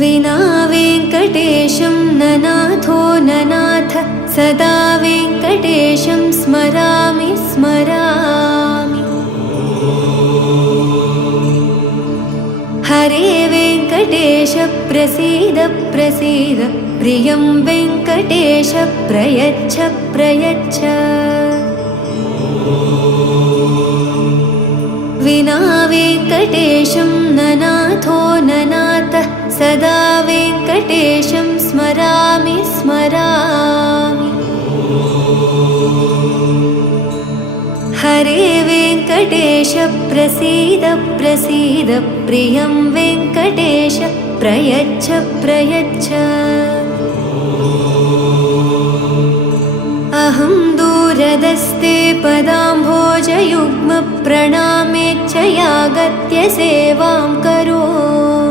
विना वेङ्कटेशं ननाथो ननाथ सदा वेङ्कटेशं स्मरामि स्मरामि। हरे वेङ्कटेश प्रसीद प्रसीद प्रियं वेङ्कटेश प्रयच्छ प्रयच्छ। विना वेङ्कटेशं ननाथो ननाथ सदा वेङ्कटेशं स्मरामि स्मरामि। हरे वेङ्कटेश प्रसीद प्रसीद प्रियं वेङ्कटेश प्रयच्छ प्रयच्छ। अहं दूरदस्ते पदाम्भोजयुग्म प्रणामेच्छ यागत्य सेवां करोमि।